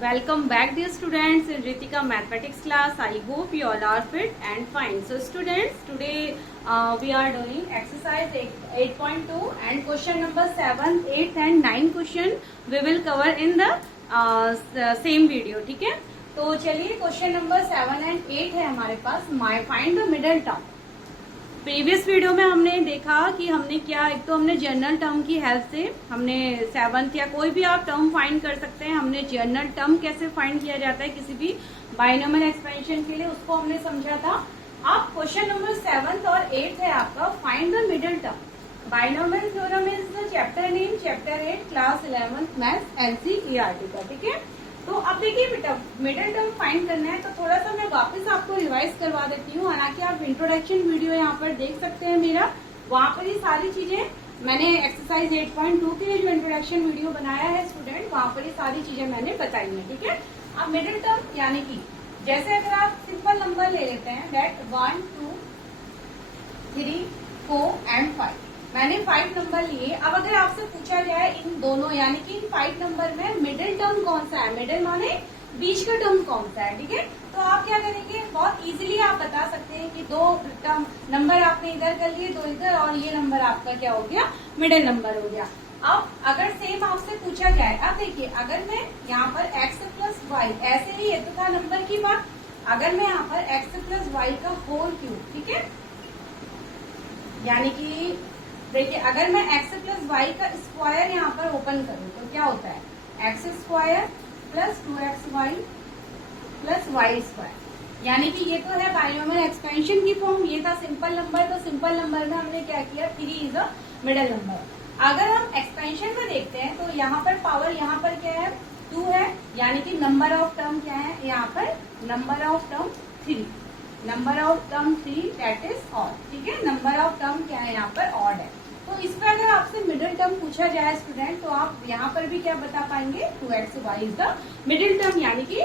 Welcome back dear students in Ritika mathematics class. I hope you all are fit and fine. So students, today we are doing exercise 8.2 and question number 7, 8 and 9 question we will cover in the same video. ठीक है, तो चलिए question number 7 and 8 है हमारे पास. Find the middle term. Previous video में हमने देखा कि हमने क्या, एक तो हमने जनरल टर्म की हेल्प से हमने सेवंथ या कोई भी आप टर्म फाइंड कर सकते हैं. हमने जनरल टर्म कैसे फाइंड किया जाता है किसी भी बाइनोमियल एक्सपेंशन के लिए, उसको हमने समझा था. अब क्वेश्चन नंबर 7 और 8 है आपका find the middle term. Binomial theorem is the chapter name, chapter 8 class 11th maths NCERT का. ठीक है, तो अब देखिए बेटा, मिडल टर्म फाइंड करना है तो थोड़ा सा मैं वापस आपको रिवाइज करवा देती हूँ. हालांकि आप इंट्रोडक्शन वीडियो यहाँ पर देख सकते हैं मेरा, वहाँ पर ही सारी चीजें मैंने एक्सरसाइज 8.2 के लिए जो इंट्रोडक्शन वीडियो बनाया है स्टूडेंट, वहाँ पर ही सारी चीजें मैंने बताई है. ठीक है, अब मिडल टर्म यानी कि जैसे अगर आप सिंपल नंबर ले लेते हैं डेट 1, 2, 3, 4 एंड 5. मैंने 5 नंबर लिए. अब अगर आपसे पूछा जाए इन दोनों यानी कि इन 5 नंबर में मिडिल टर्म कौन सा है, मिडिल माने बीच का टर्म कौन सा है. ठीक है, तो आप क्या करेंगे, बहुत इजीली आप बता सकते हैं कि 2 टर्म नंबर आपने इधर कर लिए, 2 इधर, और ये नंबर आपका क्या हो गया, मिडिल नंबर हो गया. अब अगर सेम आपसे पूछा जाए, अब देखिए अगर मैं यहाँ पर x प्लस वाई, ऐसे ही ये तो था नंबर की बात, अगर मैं यहाँ पर x प्लस वाई का होल क्यूब, ठीक है, यानी कि देखिए अगर मैं x प्लस वाई का स्क्वायर यहाँ पर ओपन करूँ तो क्या होता है, x square plus 2xy plus y square. यानी कि ये तो है बाइनोमियल एक्सपेंशन की फॉर्म, ये था सिंपल नंबर. तो सिंपल नंबर में हमने क्या किया, 3 इज अ मिडल नंबर. अगर हम एक्सपेंशन में देखते हैं तो यहाँ पर पावर, यहाँ पर क्या है, 2 है, यानी कि नंबर ऑफ टर्म क्या है, यहाँ पर number of term 3, number of term 3 that is odd. ठीक है, नंबर ऑफ टर्म क्या है, यहाँ पर ऑड है. तो इस पर अगर आपसे मिडिल टर्म पूछा जाए स्टूडेंट, तो आप यहाँ पर भी क्या बता पाएंगे, 2xy is the middle term. यानी कि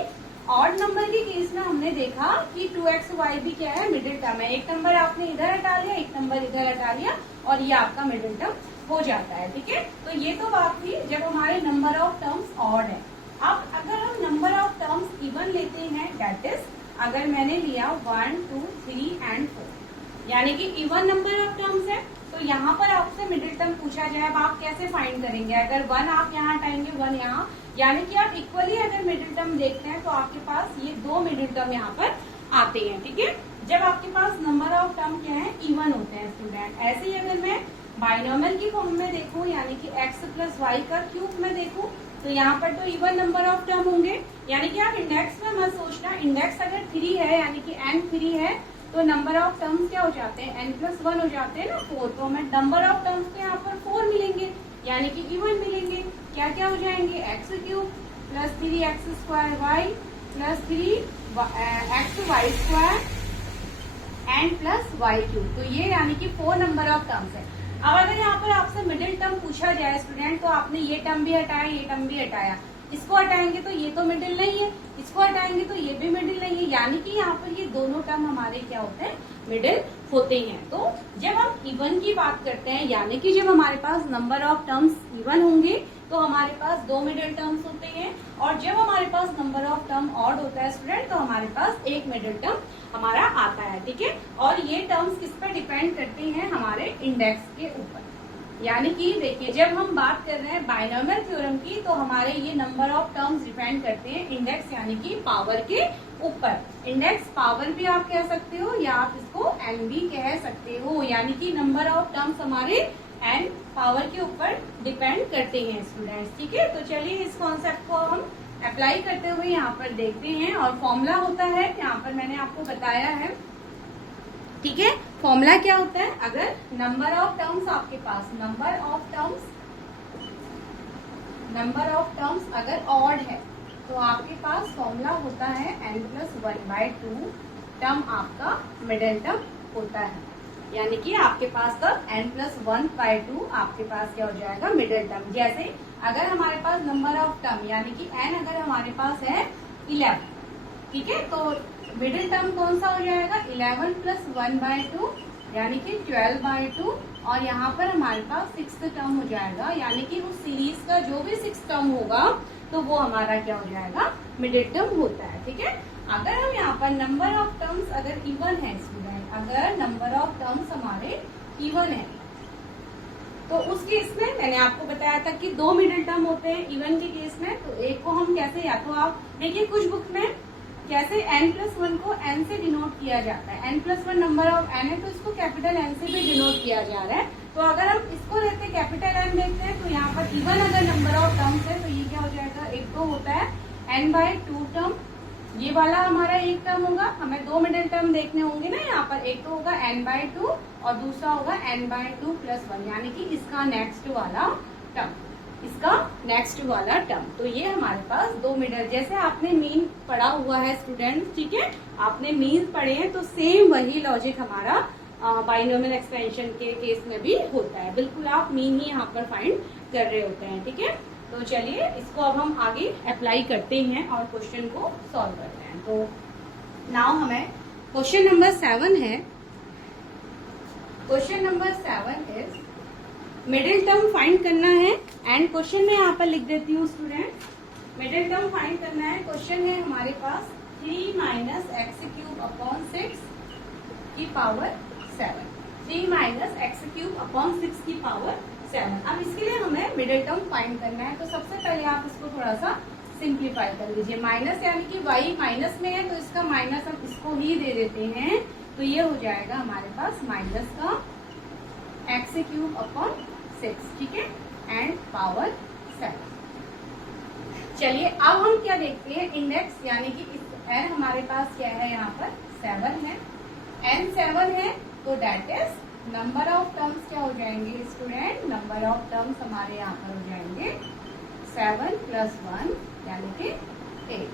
ऑड नंबर के केस में हमने देखा कि 2xy भी क्या है, मिडिल टर्म है. एक नंबर आपने इधर हटा लिया, एक नंबर इधर हटा लिया, और ये आपका मिडिल टर्म हो जाता है. ठीक है, तो ये तो बात थी जब हमारे नंबर ऑफ टर्म्स ऑड है. अब अगर हम नंबर ऑफ टर्म्स इवन लेते हैं, दैट इज अगर मैंने लिया 1, 2, 3 एंड 4, यानी कि इवन नंबर ऑफ टर्म्स है, तो यहाँ पर आपसे मिडिल टर्म पूछा जाए, अब आप कैसे फाइंड करेंगे. अगर 1 आप यहाँ हटाएंगे, 1 यहाँ, यानी कि आप इक्वली अगर मिडिल टर्म देखते हैं तो आपके पास ये 2 मिडिल टर्म यहाँ पर आते हैं. ठीक है, जब आपके पास नंबर ऑफ टर्म क्या है, इवन होते हैं स्टूडेंट. ऐसे ही अगर मैं बाइनोमियल की फॉर्म में देखूं, यानी कि x प्लस वाई का क्यूब में देखूं, तो यहाँ पर तो इवन नंबर ऑफ टर्म होंगे. यानी कि आप इंडेक्स में मत सोचना, इंडेक्स अगर 3 है यानी कि n 3 है, तो नंबर ऑफ टर्म्स क्या हो जाते हैं, n प्लस 1 हो जाते हैं ना, 4. तो हमें नंबर ऑफ टर्म्स तो यहाँ पर 4 मिलेंगे, यानी कि इवन मिलेंगे. क्या क्या हो जाएंगे, x cube plus 3x square y plus 3x y square and plus y cube. तो ये यानी कि 4 नंबर ऑफ टर्म्स है. अब अगर यहाँ पर आपसे मिडिल टर्म पूछा जाए स्टूडेंट, तो आपने ये टर्म भी हटाया, ये टर्म भी हटाया, इसको हटाएंगे तो ये तो मिडिल नहीं है, इसको हटाएंगे तो ये भी मिडिल नहीं है. यानी कि यहाँ पर ये दोनों टर्म हमारे क्या होते हैं, मिडिल होते हैं. तो जब हम इवन की बात करते हैं, यानी कि जब हमारे पास नंबर ऑफ टर्म्स इवन होंगे तो हमारे पास 2 मिडिल टर्म्स होते हैं, और जब हमारे पास नंबर ऑफ टर्म ऑड होता है स्टूडेंट, तो हमारे पास एक मिडिल टर्म हमारा आता है. ठीक है, और ये टर्म्स किस पर डिपेंड करते हैं, हमारे इंडेक्स के ऊपर. यानी कि देखिए जब हम बात कर रहे हैं बाइनोमियल थ्योरम की, तो हमारे ये नंबर ऑफ टर्म्स डिपेंड करते हैं इंडेक्स यानी कि पावर के ऊपर. इंडेक्स पावर भी आप कह सकते हो, या आप इसको n भी कह सकते हो. यानी कि नंबर ऑफ टर्म्स हमारे n पावर के ऊपर डिपेंड करते हैं स्टूडेंट्स. ठीक है, तो चलिए इस कॉन्सेप्ट को हम अप्लाई करते हुए यहाँ पर देखते हैं. और फॉर्मूला होता है, यहाँ पर मैंने आपको बताया है. ठीक है, फॉर्मूला क्या होता है, अगर नंबर ऑफ टर्म्स आपके पास, नंबर ऑफ टर्म्स अगर ऑड है, तो आपके पास फॉर्मूला होता है n प्लस 1/2 टर्म आपका मिडिल टर्म होता है. यानी कि आपके पास तब n प्लस 1/2 आपके पास क्या हो जाएगा, मिडिल टर्म. जैसे अगर हमारे पास नंबर ऑफ टर्म यानी कि n अगर हमारे पास है 11, ठीक है, तो मिडिल टर्म कौन सा हो जाएगा, 11 प्लस 1/2 यानी कि 12/2, और यहाँ पर हमारे पास 6th टर्म हो जाएगा. यानी कि उस सीरीज का जो भी 6th टर्म होगा, तो वो हमारा क्या हो जाएगा, मिडिल टर्म होता है। ठीक है, अगर हम यहाँ पर नंबर ऑफ टर्म्स अगर इवन है स्टूडेंट, अगर नंबर ऑफ टर्म्स हमारे इवन है तो उस केस में मैंने आपको बताया था कि 2 मिडिल टर्म होते हैं इवन के केस में। तो एक को हम कैसे, या तो आप देखिए कुछ बुक में कैसे n+1 को n से डिनोट किया जाता है, n+1 नंबर ऑफ n है तो इसको कैपिटल N से भी डिनोट किया जा रहा है। तो अगर हम इसको लेते कैपिटल N देखते हैं तो यहाँ पर इवन अगर नंबर ऑफ टर्म्स है तो ये क्या हो जाएगा, एक तो होता है n/2 टर्म, ये वाला हमारा एक टर्म होगा, हमें 2 मिडिल टर्म देखने होंगे ना यहाँ पर, एक तो होगा n/2 और दूसरा होगा n/2+1, यानी कि इसका नेक्स्ट वाला टर्म, इसका नेक्स्ट वाला टर्म। तो ये हमारे पास 2 मिडिल, जैसे आपने मीन पढ़ा हुआ है स्टूडेंट, ठीक है, आपने मीन पढ़े हैं तो सेम वही लॉजिक हमारा बाइनोमियल एक्सपेंशन के केस में भी होता है, बिल्कुल आप मीन ही यहाँ पर फाइंड कर रहे होते हैं। ठीक है, तो चलिए इसको अब हम आगे अप्लाई करते हैं और क्वेश्चन को सॉल्व करते हैं। तो नाउ हमें क्वेश्चन नंबर 7 है, question number 7 is middle term find करना है। एंड क्वेश्चन में यहाँ पर लिख देती हूँ स्टूडेंट, मिडिल टर्म फाइंड करना है। क्वेश्चन है हमारे पास 3 - x³ की पावर 7, 3 - x³ की पावर 7। अब इसके लिए हमें मिडिल टर्म फाइंड करना है। तो सबसे पहले आप इसको थोड़ा सा सिंप्लीफाई कर लीजिए, माइनस यानी कि y माइनस में है तो इसका माइनस हम इसको ही दे देते हैं, तो ये हो जाएगा हमारे पास माइनस का x³/6, ठीक है, एंड पावर 7। चलिए अब हम क्या देखते हैं, इंडेक्स यानी कि n हमारे पास क्या है, यहाँ पर 7 है, n 7 है तो that is number of terms क्या हो जाएंगे स्टूडेंट, नंबर ऑफ टर्म्स हमारे यहाँ पर हो जाएंगे 7 + 1 यानी कि 8,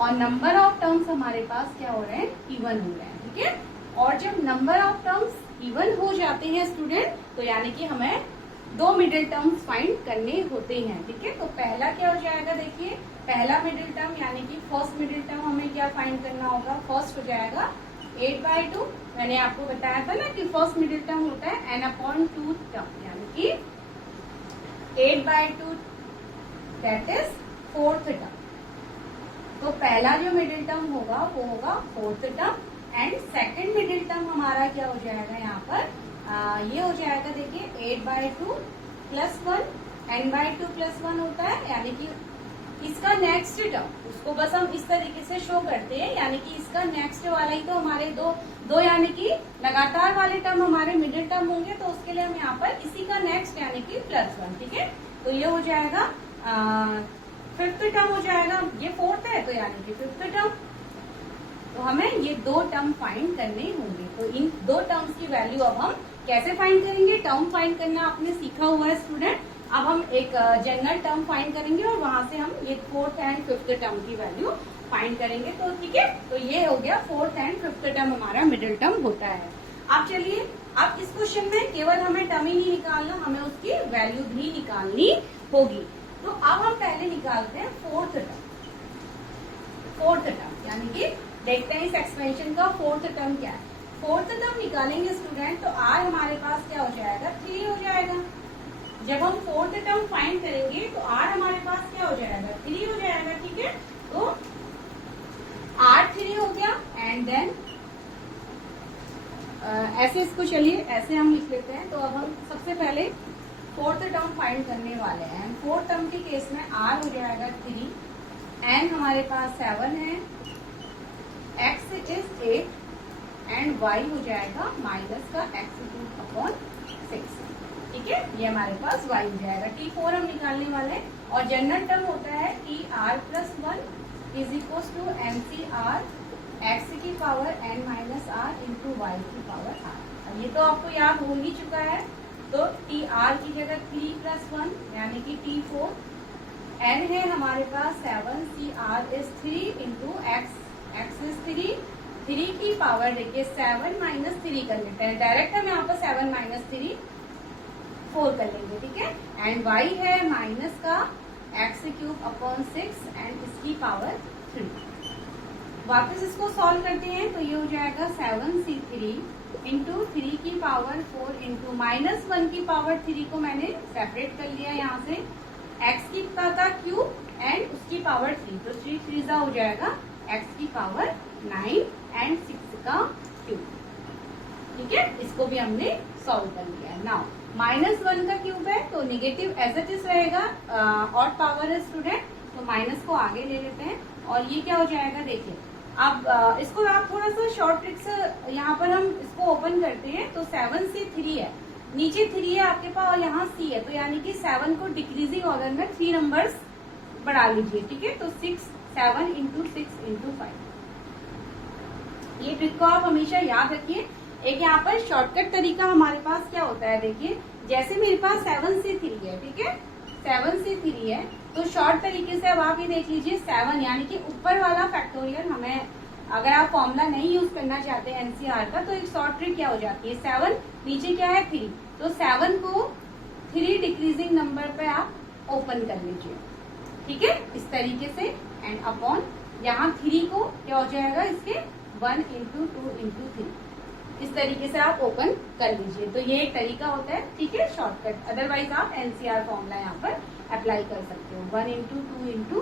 और नंबर ऑफ टर्म्स हमारे पास क्या हो रहे हैं, इवन हो रहे हैं। ठीक है, और जब नंबर ऑफ टर्म्स इवन हो जाते हैं स्टूडेंट तो यानी कि हमें 2 मिडिल टर्म्स फाइंड करने होते हैं। ठीक है, तो पहला क्या हो जाएगा, देखिए पहला मिडिल टर्म यानी कि फर्स्ट मिडिल टर्म हमें क्या फाइंड करना होगा, फर्स्ट हो जाएगा 8/2। मैंने आपको बताया था ना कि फर्स्ट मिडिल टर्म होता है n/2 टर्म, यानी कि 8/2 दैट इज 4th टर्म। तो पहला जो मिडिल टर्म होगा वो होगा 4th term, and second middle term हमारा क्या हो जाएगा यहाँ पर, ये हो जाएगा देखिए 8/2 + 1, n/2 + 1 होता है, यानी कि इसका नेक्स्ट टर्म, उसको बस हम इस तरीके से शो करते हैं, यानी कि इसका नेक्स्ट वाला ही तो हमारे दो यानी कि लगातार वाले टर्म हमारे मिडिल टर्म होंगे, तो उसके लिए हम यहाँ पर इसी का नेक्स्ट यानी कि +1। ठीक है, तो ये हो जाएगा 5th टर्म हो जाएगा, ये 4th है तो यानी कि 5th टर्म। तो हमें ये 2 टर्म फाइंड करने होंगे। तो इन 2 टर्म्स की वैल्यू अब हम कैसे फाइंड करेंगे, टर्म फाइंड करना आपने सीखा हुआ है स्टूडेंट। अब हम एक जनरल टर्म फाइंड करेंगे और वहां से हम ये 4th एंड 5th टर्म की वैल्यू फाइंड करेंगे। तो ठीक है, तो ये हो गया 4th एंड 5th टर्म हमारा मिडिल टर्म होता है। अब चलिए, अब इस क्वेश्चन में केवल हमें टर्म ही नहीं निकालना, हमें उसकी वैल्यू भी निकालनी होगी। तो अब हम पहले निकालते हैं 4th टर्म, 4th टर्म यानी कि देखते हैं इस एक्सपेंशन का 4th टर्म क्या है। 4th टर्म निकालेंगे स्टूडेंट तो r हमारे पास क्या हो जाएगा, 3 हो जाएगा। जब हम 4th टर्म फाइंड करेंगे तो r हमारे पास क्या हो जाएगा, 3 हो जाएगा। ठीक है, तो r 3 हो गया, एंड देन ऐसे इसको चलिए ऐसे हम लिख लेते हैं। तो अब हम सबसे पहले 4th टर्म फाइंड करने वाले हैं। 4th टर्म के केस में r हो जाएगा 3, n हमारे पास 7 है, x इज 8, एंड y हो जाएगा माइनस का x³/6। ठीक है, ये हमारे पास y हो जाएगा। T4 हम निकालने वाले हैं, और जनरल टर्म होता है TR+1 is equal to MCR x की पावर n-r इंटू y की पावर r। अब ये तो आपको याद हो ही चुका है, तो TR की जगह 3+1 यानी कि T4, n है हमारे पास 7, CR is 3 into x is 3 की पावर देखिए 7 - 3 कर लेते हैं, डायरेक्ट हम यहाँ पर 7 - 3 4 कर लेंगे। ठीक है, एंड y है माइनस का x³ एंड इसकी पावर 3। वापस इसको सॉल्व करते हैं तो ये हो जाएगा 7c3 इंटू 3 की पावर 4 इंटू -1 की पावर 3 को मैंने सेपरेट कर लिया यहाँ से, एक्स की का क्यूब एंड उसकी पावर 3, तो 3 3 हो जाएगा एक्स की पावर 9 एंड 6 का क्यूब। ठीक है, इसको भी हमने सॉल्व कर लिया है। नाउ -1 का क्यूब है तो निगेटिव एज इट इज रहेगा, ऑड पावर है स्टूडेंट, तो माइनस को आगे ले लेते हैं और ये क्या हो जाएगा, देखिए अब इसको आप थोड़ा सा शॉर्ट ट्रिक से यहाँ पर हम इसको ओपन करते हैं, तो 7 से 3 है, नीचे 3 है आपके पास और यहाँ C है, तो यानी कि 7 को डिक्रीजिंग ऑर्डर में 3 नंबर्स बढ़ा लीजिए। ठीक है, तो 7 इंटू 6 इंटू 5, ये ट्रिक को आप हमेशा याद रखिए। एक यहाँ पर शॉर्टकट तरीका हमारे पास क्या होता है, देखिए जैसे मेरे पास 7 से 3 है, ठीक है 7 से 3 है, तो शॉर्ट तरीके से अब आप ये देख लीजिए 7 यानी कि ऊपर वाला फैक्टोरियल हमें, अगर आप फॉर्मूला नहीं यूज करना चाहते हैं एनसीआर का, तो एक शॉर्ट ट्रिक क्या हो जाती है, 7 नीचे क्या है 3, तो 7 को 3 डिक्रीजिंग नंबर पे आप ओपन कर लीजिए। ठीक है, इस तरीके से एंड अपॉन यहाँ 3 को क्या हो जाएगा इसके 1 इंटू 2 इंटू 3, इस तरीके से आप ओपन कर लीजिए। तो ये एक तरीका होता है, ठीक है शॉर्टकट, अदरवाइज आप एनसीआर फॉर्मूला यहाँ पर अप्लाई कर सकते हो, 1 इंटू 2 इंटू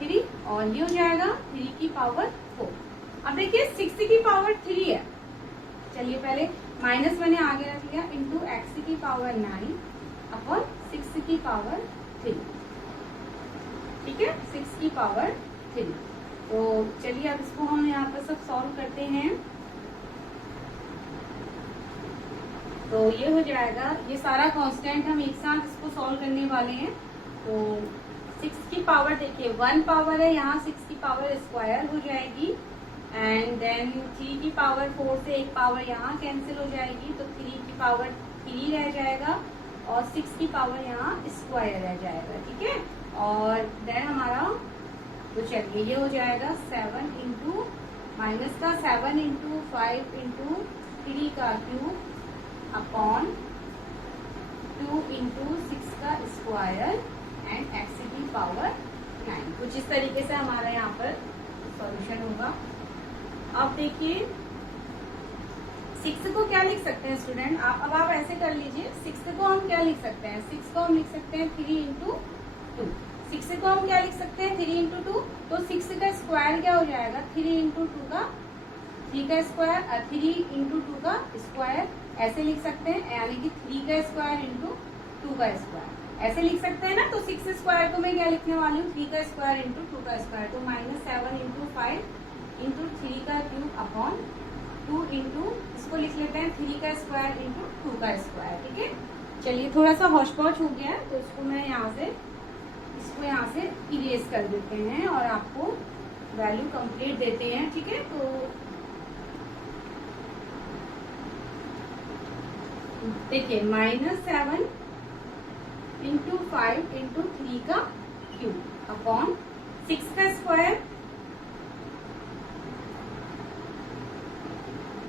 3 और ये हो जाएगा 3 की पावर 4। अब देखिए 6 की पावर 3 है, चलिए पहले माइनस मैंने आगे रख लिया इंटू एक्स की पावर 9 अपॉन 6 की पावर 3। ठीक है, 6 की पावर 3। तो चलिए अब इसको हम यहाँ पर सब सॉल्व करते हैं। तो ये हो जाएगा, ये सारा कांस्टेंट हम एक साथ इसको सॉल्व करने वाले हैं। तो 6 की पावर देखिए 1 पावर है, यहाँ 6 की पावर स्क्वायर हो जाएगी एंड देन 3 की पावर 4 से एक पावर यहाँ कैंसिल हो जाएगी, तो 3 की पावर 3 रह जाएगा और 6 की पावर यहाँ स्क्वायर रह जाएगा। ठीक है, और देन हमारा तो चलिए ये हो जाएगा 7 इंटू माइनस का 7 इंटू 5 इंटू 3 का क्यूब अपॉन 2 इंटू 6 का स्क्वायर एंड एक्स की पावर 9। कुछ इस तरीके से हमारा यहाँ पर सॉल्यूशन होगा। अब देखिए 6 को क्या लिख सकते हैं स्टूडेंट, अब आप ऐसे कर लीजिए, 6 को हम क्या लिख सकते हैं, 6 को हम लिख सकते हैं 3 इंटू 2। 6 को हम क्या लिख सकते हैं 3 इंटू 2, तो 6 का स्क्वायर क्या हो जाएगा 3 इंटू 2 का 3 का स्क्वायर, 3 इंटू 2 का स्क्वायर ऐसे लिख सकते हैं, यानी कि 3 का स्क्वायर इंटू 2 का स्क्वायर ऐसे लिख सकते हैं ना। तो 6 स्क्वायर को मैं क्या लिखने वाली हूँ 3 का स्क्वायर इंटू 2 का स्क्वायर, तो -7 इंटू 5 इंटू 3 का क्यूब अपॉन 2 इंटू इसको लिख लेते हैं 3 का स्क्वायर इंटू 2 का स्क्वायर। ठीक है, चलिए थोड़ा सा हौच पौच हो गया है, तो इसको मैं यहाँ से इरेज कर देते हैं और आपको वैल्यू कंप्लीट देते हैं। ठीक है, तो देखिए -7 इंटू 5 इंटू 3 का क्यूब अपॉन 6 का स्क्वायर,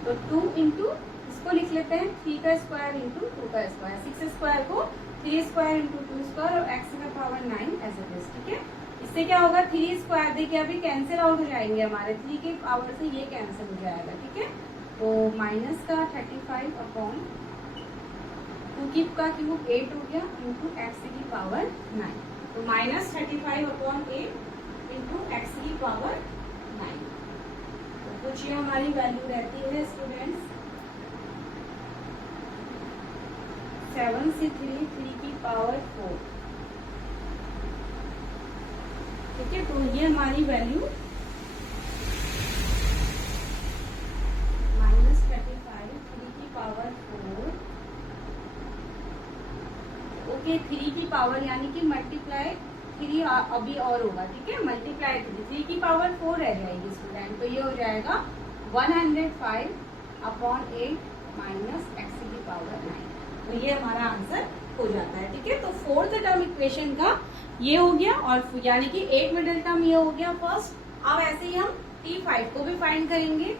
तो 2 इंटू इसको लिख लेते हैं 3 का स्क्वायर इंटू 2 का स्क्वायर, 6 स्क्वायर को 3 स्क्वायर इंटू 2 स्क्वायर और एक्स का पावर 9 एज इट इज। ठीक है, इससे क्या होगा 3 स्क्वायर देखिए अभी कैंसिल आउट हो जाएंगे हमारे, 3 के पावर से ये कैंसिल हो जाएगा। ठीक है, तो माइनस का 35 अपॉन 2 का क्यूब 8 हो गया इंटू एक्स की पावर 9, तो -35 अपॉन 8 इंटू एक्स की पावर 9। तो कुछ ये हमारी वैल्यू रहती है स्टूडेंट्स 7 से 3 की पावर 4। ठीक है, तो ये हमारी वैल्यू -35 3 की पावर 4 ओके 3 की पावर यानी कि मल्टीप्लाई 3 अभी और होगा। ठीक है, मल्टीप्लाई 3 की पावर 4 रह जाएगी स्टूडेंट, तो ये हो जाएगा 105 अपॉन 8 माइनस एक्स की पावर 9, तो ये हमारा आंसर हो जाता है। ठीक है, तो फोर्थ टर्म इक्वेशन का ये हो गया और यानी कि 8 मिडिल टर्म ये हो गया फर्स्ट। अब ऐसे ही हम T5 को भी फाइंड करेंगे।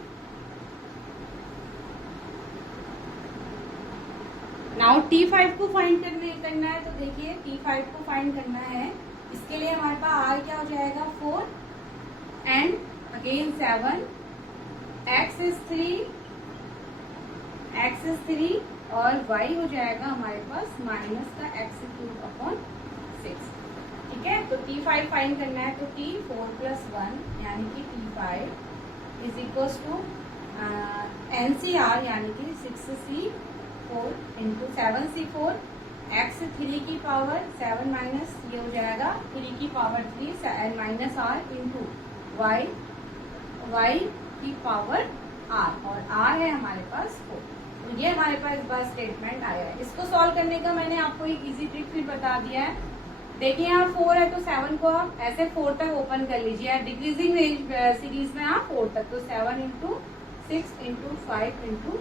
नाउ T5 को फाइंड करना है, तो देखिए T5 को फाइंड करना है, इसके लिए हमारे पास R क्या हो जाएगा 4 एंड अगेन 7, x is 3 और y हो जाएगा हमारे पास माइनस का x³ अपॉन 6। ठीक है। तो T5 फाइंड करना है, तो T4 + 1 यानी कि T5 is equal to NCR यानी कि 6C4 इंटू 7C4 x 3 की पावर 7 माइनस ये हो जाएगा 3 की power 3 minus R into y की पावर R और R है हमारे पास 4। तो ये हमारे पास स्टेटमेंट आया है। इसको सॉल्व करने का मैंने आपको एक इजी ट्रिक फिर बता दिया है। देखिए यहाँ 4 है तो 7 को आप ऐसे 4 तक ओपन कर लीजिए, डिक्रीजिंग रेंज सीरीज में आप 4 तक, तो 7 इंटू 6 इंटू 5 इंटू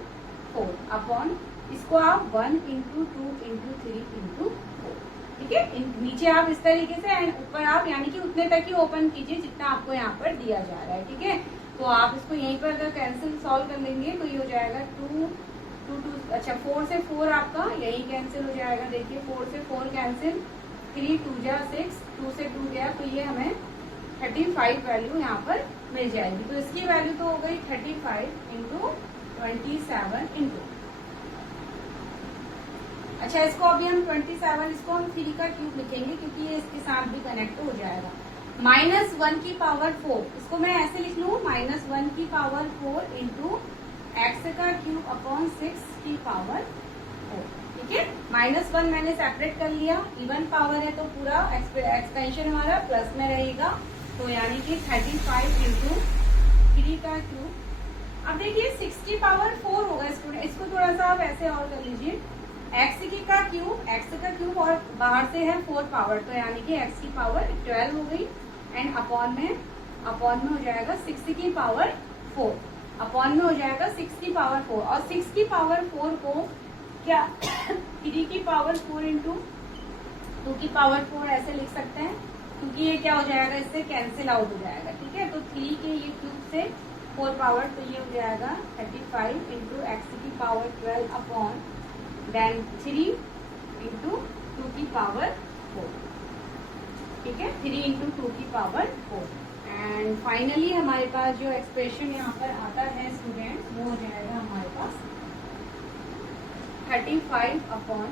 4 अपॉन इसको आप 1 इंटू 2 इंटू 3 इंटू 4, ठीक है। नीचे आप इस तरीके से एंड ऊपर आप यानी कि उतने तक ही ओपन कीजिए जितना आपको यहाँ पर दिया जा रहा है, ठीक है। तो आप इसको यहीं पर अगर कैंसिल सॉल्व कर लेंगे तो ये हो जाएगा 2 अच्छा 4 से 4 आपका यही कैंसिल हो जाएगा। देखिए 4 से 4 कैंसिल, 3 2 जा 6, 2 से 2 गया, तो ये हमें 35 वैल्यू यहाँ पर मिल जाएगी। तो इसकी वैल्यू तो हो गई 35 इंटू 27 इंटू, अच्छा इसको अभी हम 27 इसको हम 3 का क्यूब लिखेंगे क्योंकि ये इसके साथ भी कनेक्ट हो जाएगा। -1 की पावर 4 इसको मैं ऐसे लिख लूँ, -1 की पावर 4 इंटू x का क्यूब अपॉन 6 की पावर 4, ठीक है। -1 मैंने सेपरेट कर लिया, इवन पावर है तो पूरा एक्सपेंशन हमारा प्लस में रहेगा, तो यानी कि 35 इंटू 3 का क्यूब। अब देखिए 6 की पावर 4 होगा स्टूडेंट, इसको थोड़ा सा आप ऐसे और कर लीजिए, x का क्यूब और बाहर से है 4 पावर, तो यानी कि x की पावर 12 हो गई एंड अपॉन में हो जाएगा 6 की पावर 4, अपॉन में हो जाएगा 6 की पावर 4 और 6 की पावर 4 को क्या 3 की पावर 4 इंटू 2 की पावर 4 ऐसे लिख सकते हैं क्योंकि ये क्या हो जाएगा इससे कैंसिल आउट हो जाएगा, ठीक है। तो 3 के ये क्यूब से 4 पावर, तो ये हो जाएगा 35 इंटू x की पावर 12 अपॉन देन 3 इंटू 2 की पावर 4, ठीक है, 3 इंटू 2 की पावर 4 एंड फाइनली हमारे पास जो एक्सप्रेशन यहाँ पर आता है स्टूडेंट वो हो जाएगा हमारे पास 35 अपॉन,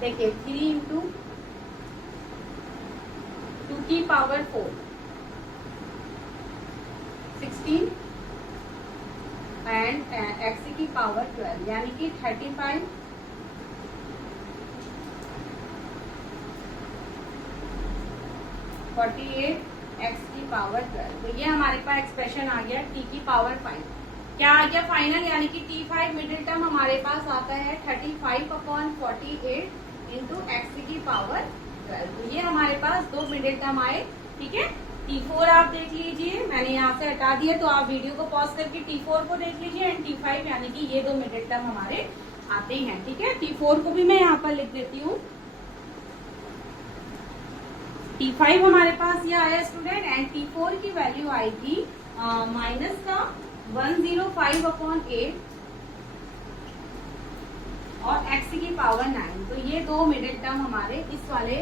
देखिए 3 इंटू 2 की पावर 4 16 एंड x की पावर 12 यानी कि 35 48 x की पावर 12। तो ये हमारे पास एक्सप्रेशन आ गया t की पावर 5, क्या आ गया फाइनल, यानी कि T5 मिडिल टर्म हमारे पास आता है 35 अपॉन 48 इंटू एक्स की पावर 12। तो ये हमारे पास दो मिडिल टर्म आए, ठीक है। T4 आप देख लीजिए, मैंने यहाँ से हटा दिया, तो आप वीडियो को पॉज करके T4 को देख लीजिए एंड T5 यानी कि ये दो मिडिल टर्म हमारे आते हैं, ठीक है। T4 को भी मैं यहाँ पर लिख देती हूँ। T5 हमारे पास ये आया स्टूडेंट एंड T4 की वैल्यू आएगी माइनस का 105 अपॉन 8 और x की पावर 9। तो ये दो मिडिल टर्म हमारे इस वाले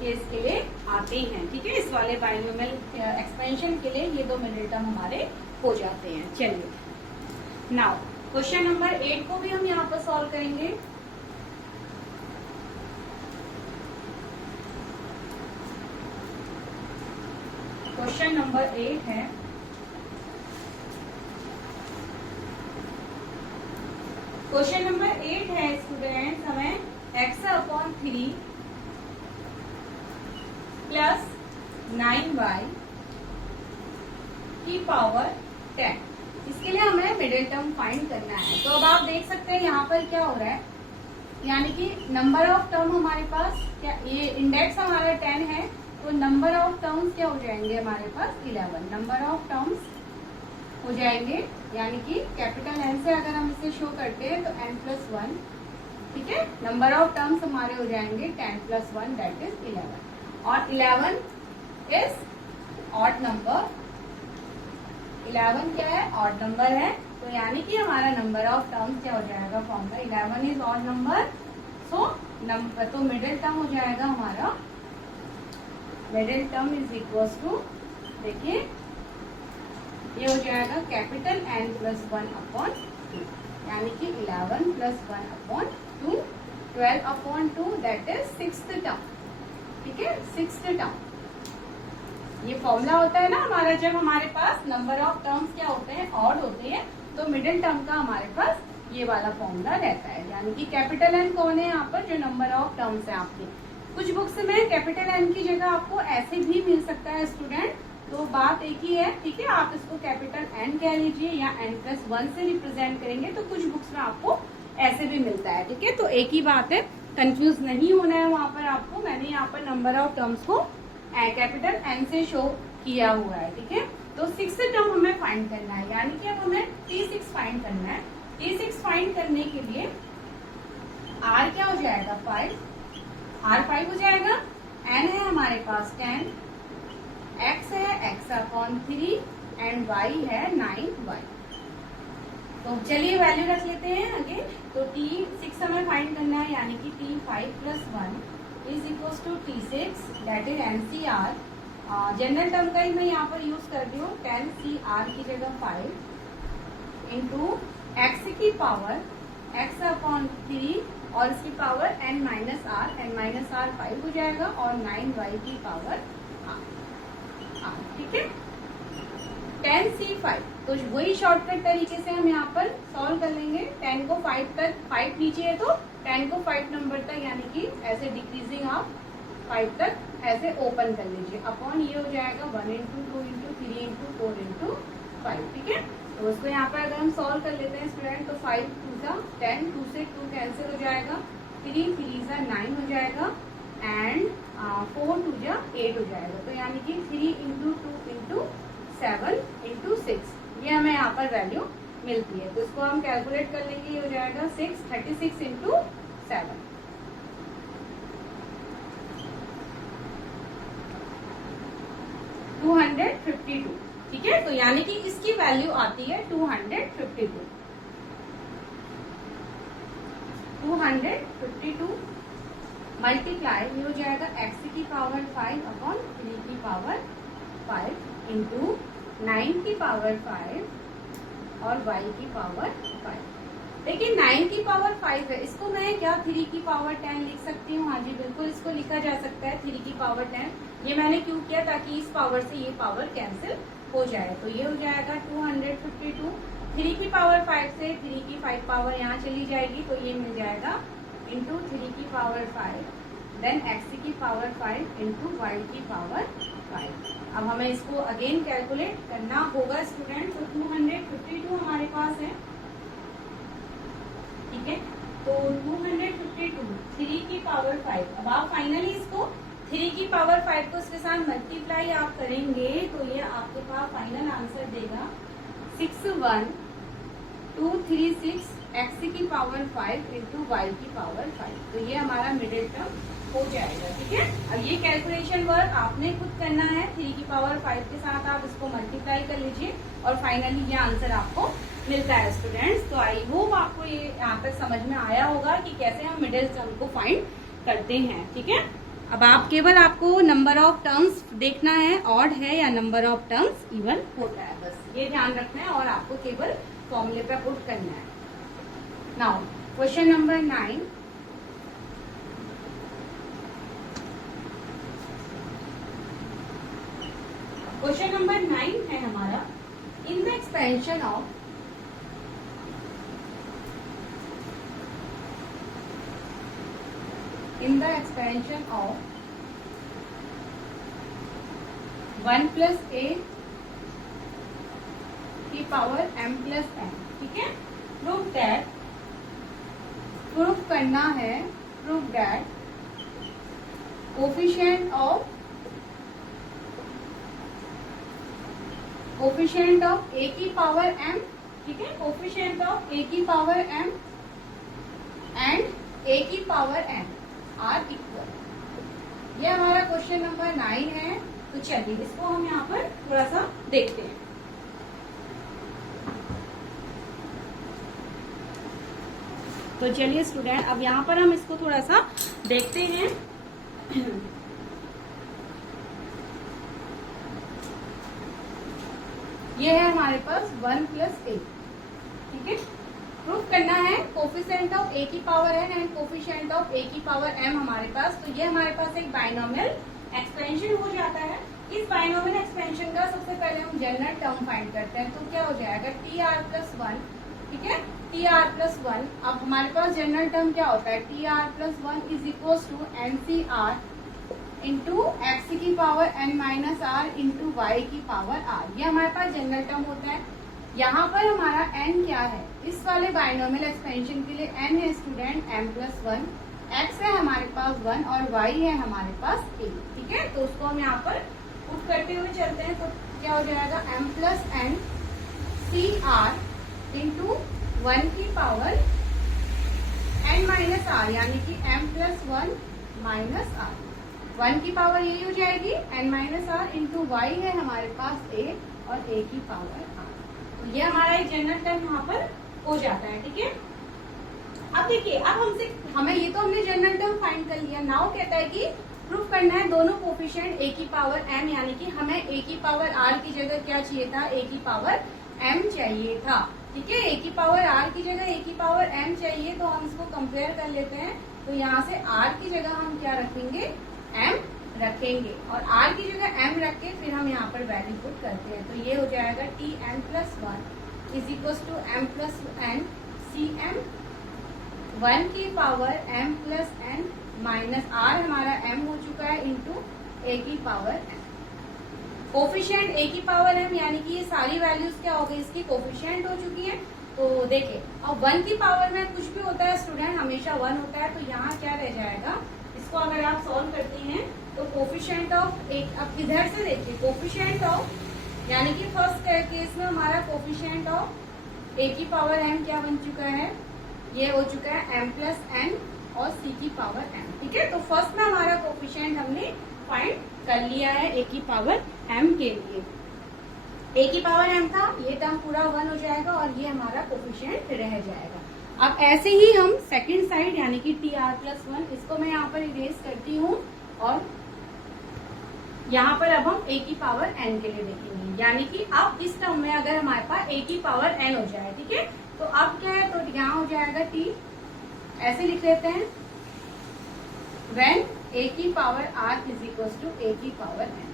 केस के लिए आते हैं, ठीक है। इस वाले बाइनोमियल एक्सपेंशन के लिए ये दो मिडिल टर्म हमारे हो जाते हैं। चलिए नाउ क्वेश्चन नंबर 8 को भी हम यहाँ पर सॉल्व करेंगे। क्वेश्चन नंबर 8 है, क्वेश्चन नंबर 8 है स्टूडेंट्स, हमें x अपॉन 3 प्लस 9y की पावर 10, इसके लिए हमें मिडिल टर्म फाइंड करना है। तो अब आप देख सकते हैं यहाँ पर क्या हो रहा है, यानी कि नंबर ऑफ टर्म हमारे पास क्या, ये इंडेक्स हमारा 10 है, तो नंबर ऑफ टर्म्स क्या हो जाएंगे हमारे पास 11, नंबर ऑफ टर्म्स हो जाएंगे, यानी कि कैपिटल N से अगर हम इसे शो करते हैं तो n+1, ठीक है। नंबर ऑफ टर्म्स हमारे हो जाएंगे 10+1 दैट इज 11 और 11 इज ऑड नंबर, 11 क्या है ऑड नंबर है, तो यानी कि हमारा नंबर ऑफ टर्म्स क्या हो जाएगा formula 11 is odd number, so तो मिडिल टर्म हो जाएगा हमारा, middle term is equals to, देखिए ये हो जाएगा कैपिटल N+1 अपॉन 2, यानी कि 11 + 1 upon 2, 12 upon 2 that is 6th term, ठीक है, सिक्स्थ टर्म। ये फॉर्मूला होता है ना हमारा, जब हमारे पास नंबर ऑफ टर्म्स क्या होते हैं, ऑड होते हैं, तो मिडिल टर्म का हमारे पास ये वाला फॉर्मूला रहता है। यानी कि कैपिटल एन कौन है यहाँ पर, जो नंबर ऑफ टर्म्स है आपके। कुछ बुक्स में कैपिटल एन की जगह आपको ऐसे भी मिल सकता है स्टूडेंट, तो बात एक ही है, ठीक है। आप इसको कैपिटल एन कह लीजिए या n+1 से रिप्रेजेंट करेंगे, तो कुछ बुक्स में आपको ऐसे भी मिलता है, ठीक है। तो एक ही बात है, कंफ्यूज नहीं होना है वहां पर आपको। मैंने यहाँ पर नंबर ऑफ टर्म्स को कैपिटल एन से शो किया हुआ है, ठीक है। तो सिक्स्थ टर्म हमें फाइंड करना है, यानी कि अब हमें T6 फाइंड करना है। T6 फाइंड करने के लिए R क्या हो जाएगा, 5, R 5 हो जाएगा। N है हमारे पास 10, X है x/3 एंड Y है 9y। तो चलिए वैल्यू रख लेते हैं आगे। तो T6 हमें फाइंड करना है, यानी कि T5 + 1 = T6, that is NCR। General term का ही मैं यहाँ पर यूज कर रही हूँ, 10CR की जगह 5 इंटू x की पावर x/3 और इसकी पावर n-r 5 हो जाएगा, और 9y की पावर r, ठीक है। 10C5, तो वही शॉर्टकट तरीके से हम यहाँ पर सॉल्व कर लेंगे। 10 को 5 तक, 5 नीचे है तो 10 को 5 नंबर तक, यानी कि ऐसे डिक्रीजिंग आप 5 तक ऐसे ओपन कर लीजिए। अपॉन ये हो जाएगा 1 × 2 × 3 × 4 × 5, ठीक है। तो उसको यहाँ पर अगर हम सॉल्व कर लेते हैं स्टूडेंट, तो 5 2 10, 2 से 2 कैंसिल हो जाएगा, 3 3 9 हो जाएगा, एंड 4 2 8 हो जाएगा। तो यानी कि 3 × 2 × 7 × 6, ये हमें यहाँ पर वैल्यू मिलती है। तो इसको हम कैलकुलेट कर लेंगे, ये हो जाएगा 36 × 7, 252, ठीक है। तो यानी कि इसकी वैल्यू आती है 252। 252 मल्टीप्लाई, ये हो जाएगा x की पावर 5/3 की पावर 5 इंटू 9 की पावर 5 और y की पावर 5। देखिए 9 की पावर 5 है, इसको मैं क्या 3 की पावर 10 लिख सकती हूँ? हाँ जी बिल्कुल, इसको लिखा जा सकता है 3 की पावर 10। ये मैंने क्यों किया, ताकि इस पावर से ये पावर कैंसिल हो जाए। तो ये हो जाएगा 252, 3 की पावर 5 से 3 की 5 पावर यहाँ चली जाएगी, तो ये मिल जाएगा इंटू 3 की पावर 5, देन x की पावर 5 इंटू y की पावर 5। अब हमें इसको अगेन कैलकुलेट करना होगा स्टूडेंट। तो 252 हमारे पास है, ठीक है। तो 252 3 की पावर 5। अब आप फाइनली इसको 3 की पावर 5 को इसके साथ मल्टीप्लाई आप करेंगे, तो ये आपके पास फाइनल आंसर देगा 61236 x की पावर 5 इंटू y की पावर 5। तो ये हमारा मिडिल टर्म हो जाएगा, ठीक है। अब ये कैलकुलेशन वर्क आपने खुद करना है, 3 की पावर 5 के साथ आप इसको मल्टीप्लाई कर लीजिए और फाइनली ये आंसर आपको मिलता है स्टूडेंट्स। तो आई होप आपको ये यहाँ तक समझ में आया होगा कि कैसे हम मिडिल टर्म को फाइंड करते हैं, ठीक है। अब आप केवल आपको नंबर ऑफ टर्म्स देखना है, ऑड है या नंबर ऑफ टर्म्स इवन होता है, बस ये ध्यान रखना है और आपको केवल फॉर्मूले पे पुट करना है। Now question number 9। Question number 9 है हमारा, in the expansion of in the expansion of 1 + a की पावर m + n, ठीक है। प्रूफ दैट, प्रूफ करना है, proof that coefficient of a की पावर m, ठीक है, कोफिशिएंट ऑफ a की पावर m एंड a की पावर n आर इक्वल। ये हमारा क्वेश्चन नंबर 9 है। तो चलिए इसको हम यहाँ पर थोड़ा सा देखते हैं। तो चलिए स्टूडेंट, अब यहाँ पर हम इसको थोड़ा सा देखते हैं। ये है हमारे पास 1 + a, ठीक है। प्रूफ करना है कोफिशिएंट ऑफ ए की power N and coefficient of A की पावर एम हमारे पास। तो ये हमारे पास एक बाइनोमियल एक्सपेंशन हो जाता है। इस बाइनोमियल एक्सपेंशन का सबसे पहले हम जनरल टर्म फाइंड करते हैं। तो क्या हो जाएगा टी आर प्लस वन, ठीक है, टी आर प्लस वन। अब हमारे पास जनरल टर्म क्या होता है, T R plus one is equal to N C R into X की power N minus R into Y की पावर आर। ये हमारे पास जनरल टर्म होता है। यहाँ पर हमारा n क्या है, इस वाले बाइनोमियल एक्सपेंशन के लिए n है student m plus one, x है हमारे पास 1 और y है हमारे पास a, ठीक है। तो उसको हम यहाँ पर पुट करते हुए चलते हैं। तो क्या हो जाएगा m plus n C R into 1 की पावर n माइनस आर, यानी कि m plus one minus R. 1 की पावर यही हो जाएगी n minus R into y है हमारे पास a और a की पावर r। तो ये हमारा एक जनरल टर्म यहाँ पर हो जाता है, ठीक है। अब देखिए, अब हमें ये तो हमने जनरल टर्म फाइंड कर लिया। नाउ कहता है कि प्रूफ करना है दोनों कोफिशिएंट ए की पावर एम, यानी कि हमें ए की पावर आर की जगह क्या चाहिए था, ए की पावर एम चाहिए था, ठीक है। ए की पावर आर की जगह ए की पावर एम चाहिए, तो हम इसको कंपेयर कर लेते हैं। तो यहाँ से आर की जगह हम क्या रखेंगे, एम रखेंगे, और r की जगह m रख के फिर हम यहाँ पर वैल्यू पुट करते हैं। तो ये हो जाएगा T M plus one is equal to M plus N C M, 1 की power m plus N minus R हमारा m हो चुका है इंटू ए की पावर m। कोफिशिएंट ए की पावर m, यानी कि ये सारी वैल्यूज क्या हो गई, इसकी कोफिशिएंट हो चुकी है। तो देखिए, अब 1 की पावर में कुछ भी होता है स्टूडेंट, हमेशा 1 होता है। तो यहाँ क्या रह जाएगा, इसको अगर आप सॉल्व करते हैं तो कोफिशिएंट ऑफ एक, अब इधर से देखिए कोफिशिएंट ऑफ, यानी कि फर्स्ट केस में हमारा कोफिशिएंट ऑफ ए की पावर m क्या बन चुका है, ये हो चुका है m प्लस एन और c की पावर m, ठीक है। तो फर्स्ट में हमारा कोफिशिएंट हमने फाइंड कर लिया है ए की पावर m के लिए। ए की पावर m था, ये टर्म पूरा 1 हो जाएगा और ये हमारा कोफिशिएंट रह जाएगा। अब ऐसे ही हम सेकंड साइड यानी कि टी आर प्लस वन, इसको मैं यहाँ पर इरेज करती हूँ और यहाँ पर अब हम a की पावर n के लिए देखेंगे। यानी कि अब इस टर्म में अगर हमारे पास a की पावर n हो जाए, ठीक है, तो अब क्या है, तो यहाँ हो जाएगा t, ऐसे लिख लेते हैं, when a की power r is equal to a की पावर n,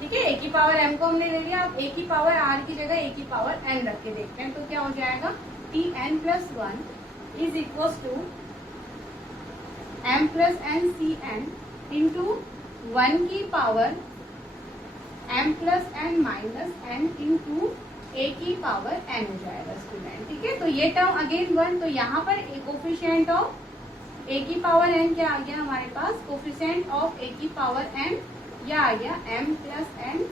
ठीक है। a की पावर m को हमने ले लिया। अब a की पावर r की जगह a की पावर n रख के देखते हैं। तो क्या हो जाएगा, T N plus one is equal to m plus N C N into 1 की power m plus N minus n into a की पावर n हो जाएगा स्टूडेंट, ठीक है। तो ये टर्म अगेन 1, तो यहाँ पर कोफिशिएंट ऑफ a की पावर n क्या आ गया हमारे पास, कोफिशिएंट ऑफ a की पावर n या आ गया m प्लस n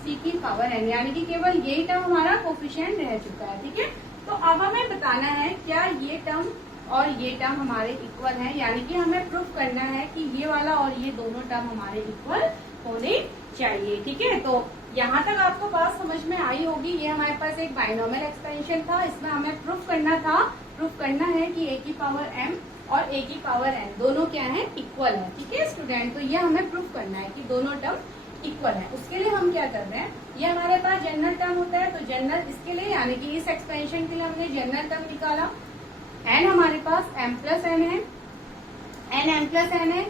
c की पावर n, यानी कि केवल यही टर्म हमारा कोफिशिएंट रह चुका है, ठीक है। तो अब हमें बताना है क्या ये टर्म और ये टर्म हमारे इक्वल है, यानी कि हमें प्रूफ करना है कि ये वाला और ये दोनों टर्म हमारे इक्वल होने चाहिए, ठीक है। तो यहाँ तक आपको बात समझ में आई होगी। ये हमारे पास एक बाइनोमियल एक्सपेंशन था, इसमें हमें प्रूफ करना है कि a की पावर m और a की पावर n दोनों क्या है, इक्वल है, ठीक है स्टूडेंट। तो ये हमें प्रूफ करना है कि दोनों टर्म इक्वल है। उसके लिए हम क्या कर रहे हैं, ये हमारे पास जनरल टर्म होता है, तो जनरल इसके लिए यानी कि इस एक्सपेंशन के लिए हमने जनरल टर्म निकाला। n हमारे पास m प्लस n है, n m प्लस n है,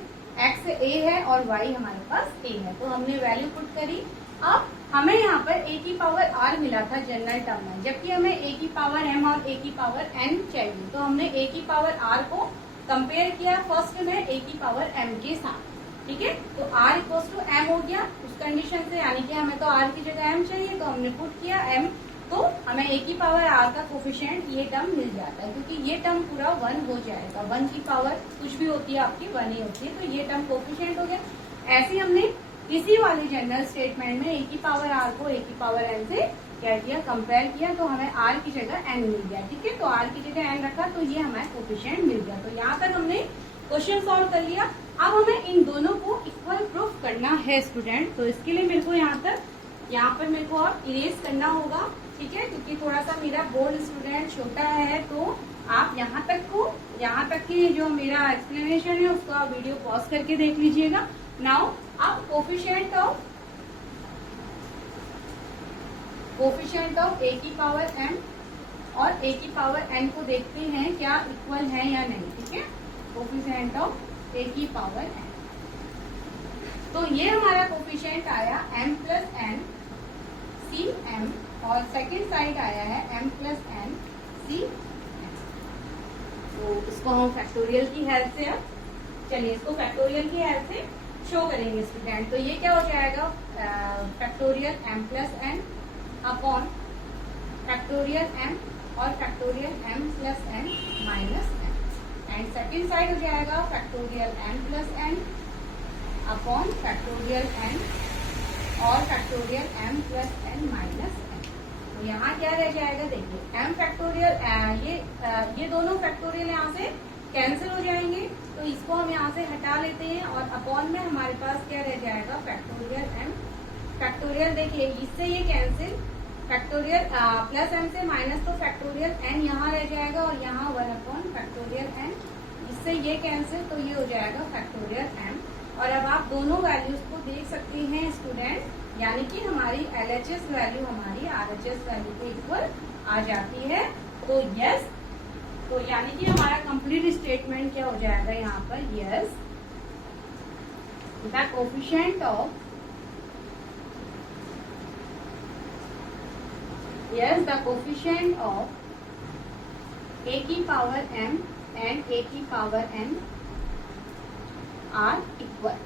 x a है और y हमारे पास a है। तो हमने वैल्यू पुट करी। अब हमें यहाँ पर a की पावर r मिला था जनरल टर्म में, जबकि हमें a की पावर m और a की पावर n चाहिए। तो हमने a की पावर r को कंपेयर किया फर्स्ट में a की पावर m के साथ, ठीक है। तो r इक्वल टू m हो गया उस कंडीशन से, यानी कि हमें तो r की जगह m चाहिए, तो हमने पुट किया m, तो हमें a की पावर r का कोफिशिएंट ये टर्म मिल जाता है, क्योंकि ये टर्म पूरा 1 हो जाएगा। 1 की पावर कुछ भी होती है आपकी 1 ही होती है, तो ये टर्म कोफिशिएंट हो गया। ऐसे हमने इसी वाले जनरल स्टेटमेंट में a की पावर r को a की पावर n से क्या किया, कंपेयर किया, तो हमें r की जगह n मिल गया, ठीक है। तो r की जगह n रखा, तो ये हमें कोफिशिएंट मिल गया। तो यहाँ तक हमने क्वेश्चन सॉल्व कर लिया। अब हमें इन दोनों को इक्वल प्रूफ करना है स्टूडेंट। तो इसके लिए मेरे को यहाँ पर मेरे को अब इरेज करना होगा, ठीक है, क्योंकि थोड़ा सा मेरा बोर्ड स्टूडेंट छोटा है। तो आप यहाँ तक की जो मेरा एक्सप्लेनेशन है उसको आप वीडियो पॉज करके देख लीजिएगा। नाउ अब कोफिशिएंट ऑफ a की पावर m और a की पावर n को देखते हैं क्या इक्वल है या नहीं, ठीक है। कोफिशिएंट ऑफ a की पावर n, तो ये हमारा कोफिशिएंट आया m प्लस n सी m, और सेकेंड साइड आया है m प्लस n सी m। तो इसको हम फैक्टोरियल की हेल्प से, अब चलिए इसको फैक्टोरियल की हेल्प से शो करेंगे स्टूडेंट। तो ये क्या हो जाएगा, factorial m plus n upon factorial m और factorial m plus n minus n, and second side हो जाएगा factorial m plus n upon factorial n और factorial m plus n minus n। तो यहाँ क्या रह जाएगा, देखिए m फैक्टोरियल, ये दोनों फैक्टोरियल यहाँ से कैंसिल हो जाएंगे, तो इसको हम यहाँ से हटा लेते हैं, और अपॉन में हमारे पास क्या रह जाएगा, फैक्टोरियल m फैक्टोरियल, देखिए इससे ये कैंसिल, फैक्टोरियल प्लस m से माइनस, तो फैक्टोरियल n यहाँ रह जाएगा, और यहाँ 1 फैक्टोरियल n, इससे ये कैंसिल, तो ये हो जाएगा फैक्टोरियल m। और अब आप दोनों वैल्यूज को देख सकते हैं स्टूडेंट, यानी कि हमारी LHS वैल्यू हमारी RHS वैल्यू के इक्वल आ जाती है। तो यस, तो यानी कि हमारा कंप्लीट स्टेटमेंट क्या हो जाएगा यहाँ पर, yes the coefficient of, yes the coefficient of a की पावर m and a की पावर n are equal,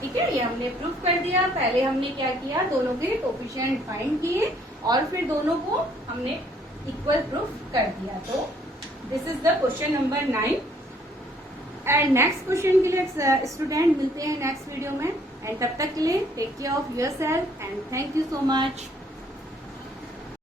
ठीक है। ये हमने प्रूफ कर दिया। पहले हमने क्या किया, दोनों के कोफिशिएंट फाइंड किए और फिर दोनों को हमने इक्वल प्रूफ कर दिया। तो this is the question number 9, and next question के लिए स्टूडेंट मिलते हैं नेक्स्ट वीडियो में, एंड तब तक के लिए take care of yourself and thank you so much.